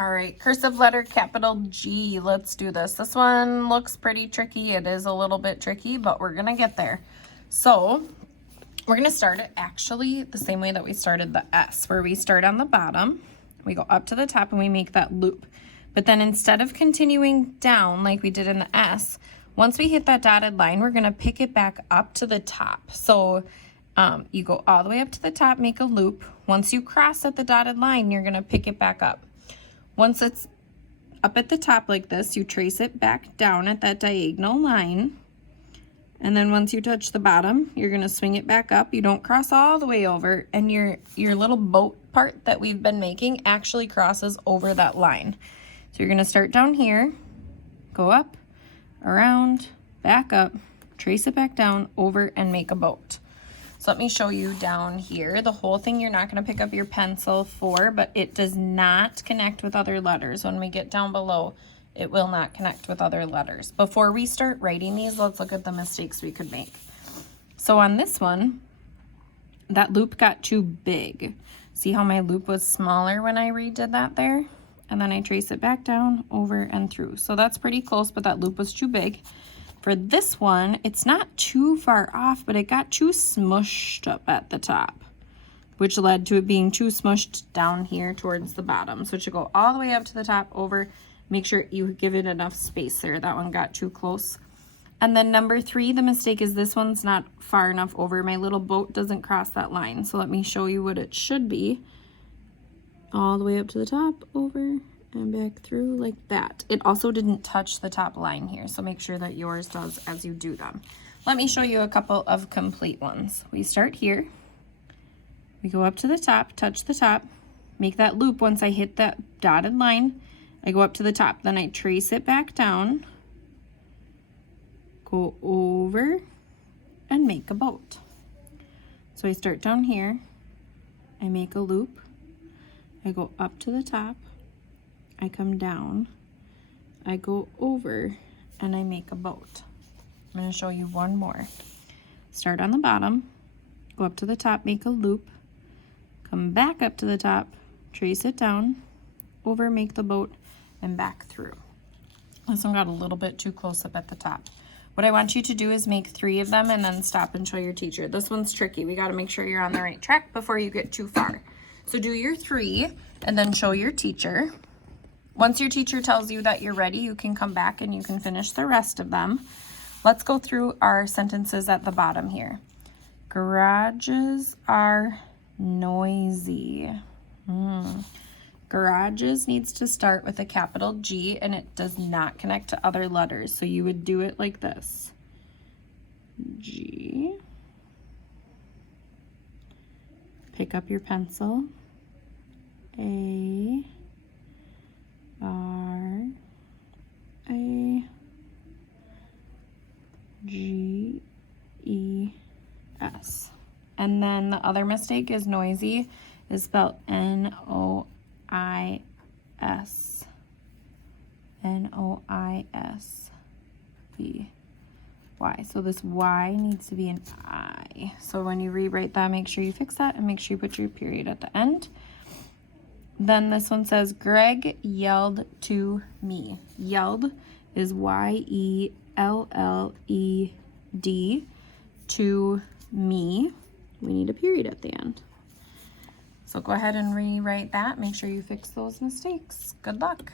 All right, cursive letter capital G. Let's do this. This one looks pretty tricky. It is a little bit tricky, but we're gonna get there. So we're gonna start it actually the same way that we started the S, where we start on the bottom, we go up to the top and we make that loop. But then instead of continuing down like we did in the S, once we hit that dotted line, we're gonna pick it back up to the top. So you go all the way up to the top, make a loop. Once you cross at the dotted line, you're gonna pick it back up. Once it's up at the top like this, you trace it back down at that diagonal line. And then once you touch the bottom, you're gonna swing it back up. You don't cross all the way over, and your little boat part that we've been making actually crosses over that line. So you're gonna start down here, go up, around, back up, trace it back down, over, and make a boat. So let me show you down here. The whole thing you're not gonna pick up your pencil for, but it does not connect with other letters. When we get down below, it will not connect with other letters. Before we start writing these, let's look at the mistakes we could make. So on this one, that loop got too big. See how my loop was smaller when I redid that there? And then I trace it back down, over, and through. So that's pretty close, but that loop was too big. For this one, it's not too far off, but it got too smushed up at the top, which led to it being too smushed down here towards the bottom. So it should go all the way up to the top, over. Make sure you give it enough space there. That one got too close. And then number 3, the mistake is this one's not far enough over. My little boat doesn't cross that line. So let me show you what it should be. All the way up to the top, over, and back through like that. It also didn't touch the top line here, so make sure that yours does as you do them. Let me show you a couple of complete ones. We start here. We go up to the top, touch the top, make that loop. Once I hit that dotted line, I go up to the top, then I trace it back down, go over, and make a boat. So I start down here, I make a loop, I go up to the top, I come down, I go over, and I make a boat. I'm going to show you one more. Start on the bottom, go up to the top, make a loop, come back up to the top, trace it down, over, make the boat, and back through. This one got a little bit too close up at the top. What I want you to do is make 3 of them and then stop and show your teacher. This one's tricky. We got to make sure you're on the right track before you get too far. So do your 3 and then show your teacher. Once your teacher tells you that you're ready, you can come back and you can finish the rest of them. Let's go through our sentences at the bottom here. Garages are noisy. Garages needs to start with a capital G, and it does not connect to other letters. So you would do it like this. G. Pick up your pencil. A. R. A. G. E. S. And then the other mistake is noisy is spelled N-O-I-S. N-O-I-S-B-Y. So this Y needs to be an I. So when you rewrite that, make sure you fix that and make sure you put your period at the end. Then this one says, Greg yelled to me. Yelled is Y-E-L-L-E-D, to me. We need a period at the end. So go ahead and rewrite that. Make sure you fix those mistakes. Good luck.